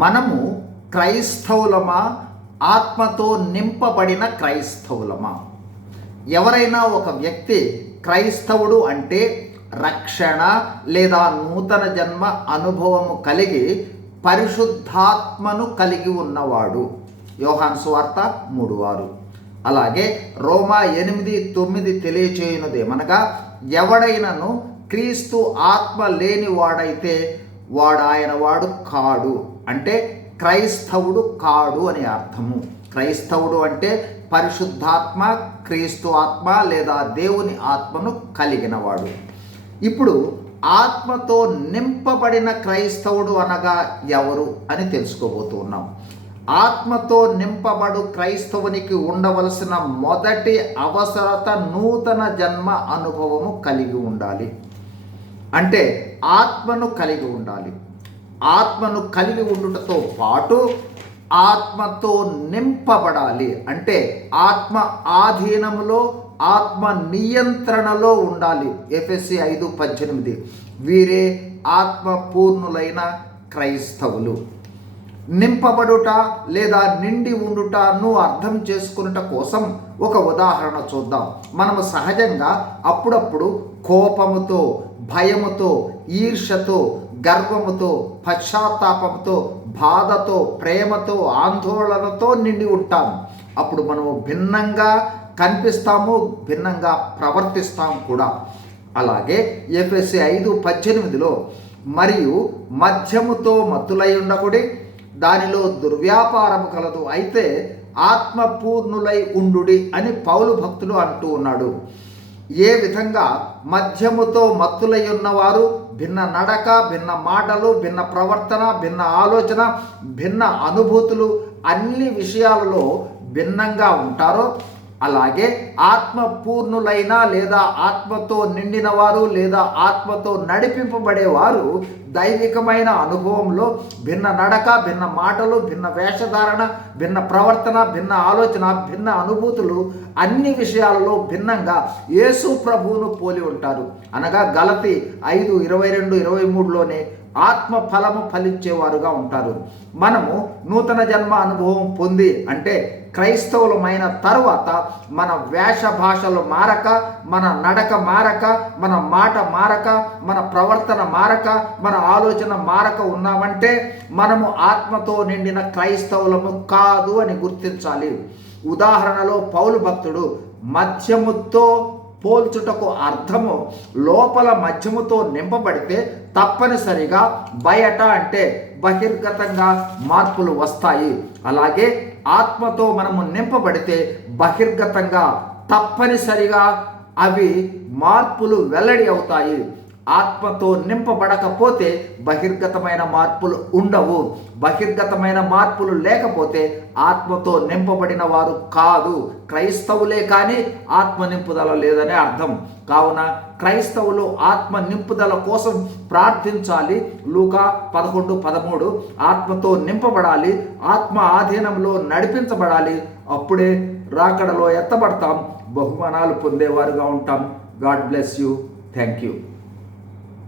మనము క్రైస్తవులమా, ఆత్మతో నింపబడిన క్రైస్తవులమా? ఎవరైనా ఒక వ్యక్తి క్రైస్తవుడు అంటే రక్షణ లేదా నూతన జన్మ అనుభవము కలిగి పరిశుద్ధాత్మను కలిగి ఉన్నవాడు. యోహాను సువార్త 3:6. అలాగే రోమా 8:9 తెలియచేయునదేమనగా, ఎవడైనను క్రీస్తు ఆత్మ లేని వాడైతే వాడు ఆయన వాడు కాడు. అంటే క్రైస్తవుడు కాడు అని అర్థము. క్రైస్తవుడు అంటే పరిశుద్ధాత్మ, క్రీస్తు ఆత్మ లేదా దేవుని ఆత్మను కలిగినవాడు. ఇప్పుడు ఆత్మతో నింపబడిన క్రైస్తవుడు అనగా ఎవరు అని తెలుసుకోబోతున్నాం. ఆత్మతో నింపబడు క్రైస్తవునికి ఉండవలసిన మొదటి అవసరత నూతన జన్మ అనుభవము కలిగి ఉండాలి. అంటే ఆత్మను కలిగి ఉండాలి. ఆత్మను కలిగి ఉండుటతో పాటు ఆత్మతో నింపబడాలి. అంటే ఆత్మ ఆధీనంలో, ఆత్మ నియంత్రణలో ఉండాలి. ఎఫెసీ 5:18. వీరే ఆత్మ పూర్ణులైన క్రైస్తవులు. నింపబడుట లేదా నిండి ఉండుటను అర్థం చేసుకునుట కోసం ఒక ఉదాహరణ చూద్దాం. మనము సహజంగా అప్పుడప్పుడు కోపముతో, భయముతో, ఈర్ష్యతో, గర్వముతో, పశ్చాత్తాపంతో, బాధతో, ప్రేమతో, ఆందోళనతో నిండి ఉంటాం. అప్పుడు మనము భిన్నంగా కనిపిస్తాము, భిన్నంగా ప్రవర్తిస్తాము కూడా. అలాగే ఎఫెసీ 5:18లో మరియు మద్యముతో మత్తులై ఉండకుడి, దానిలో దుర్వ్యాపారము కలదు, అయితే ఆత్మపూర్ణులై ఉండుడి అని పౌలు భక్తుడు అంటూ ఉన్నాడు. ఏ విధంగా మద్యముతో మత్తులై ఉన్నవారు భిన్న నడక, భిన్న మాటలు, భిన్న ప్రవర్తన, భిన్న ఆలోచన, భిన్న అనుభూతులు అన్ని విషయాలలో భిన్నంగా ఉంటారో, అలాగే ఆత్మపూర్ణులైన లేదా ఆత్మతో నిండిన వారు లేదా ఆత్మతో నడిపింపబడేవారు దైవికమైన అనుభవంలో భిన్న నడక, భిన్న మాటలు, భిన్న వేషధారణ, భిన్న ప్రవర్తన, భిన్న ఆలోచన, భిన్న అనుభూతులు అన్ని విషయాలలో భిన్నంగా యేసు ప్రభువును పోలి ఉంటారు. అనగా గలతీ 5:22-23లోనే ఆత్మ ఫలము ఫలించేవారుగా ఉంటారు. మనము నూతన జన్మ అనుభవం పొంది అంటే క్రైస్తవులమైన తరువాత మన వేష భాషలు మారక, మన నడక మారక, మన మాట మారక, మన ప్రవర్తన మారక, మన ఆలోచన మారక ఉన్నామంటే మనము ఆత్మతో నిండిన క్రైస్తవులము కాదు అని గుర్తించాలి. ఉదాహరణలో పౌలు భక్తుడు మద్యముతో పోల్చుటకు అర్థము లోపల మద్యముతో నింపబడితే తప్పనిసరిగా బయట అంటే బహిర్గతంగా మార్పులు వస్తాయి. అలాగే ఆత్మతో మనము నింపబడితే బహిర్గతంగా తప్పనిసరిగా అవి మార్పులు వెల్లడి అవుతాయి. ఆత్మతో నింపబడకపోతే బహిర్గతమైన మార్పులు ఉండవు. బహిర్గతమైన మార్పులు లేకపోతే ఆత్మతో నింపబడిన వారు కాదు, క్రైస్తవులే కానీ ఆత్మ నింపుదల లేదనే అర్థం. కావున క్రైస్తవులు ఆత్మ నింపుదల కోసం ప్రార్థించాలి. లూకా 11:13 ఆత్మతో నింపబడాలి, ఆత్మ ఆధీనంలో నడిపించబడాలి. అప్పుడే రాకడలో ఎత్తబడతాం, బహుమానాలు పొందేవారుగా ఉంటాం. God bless you. Thank you.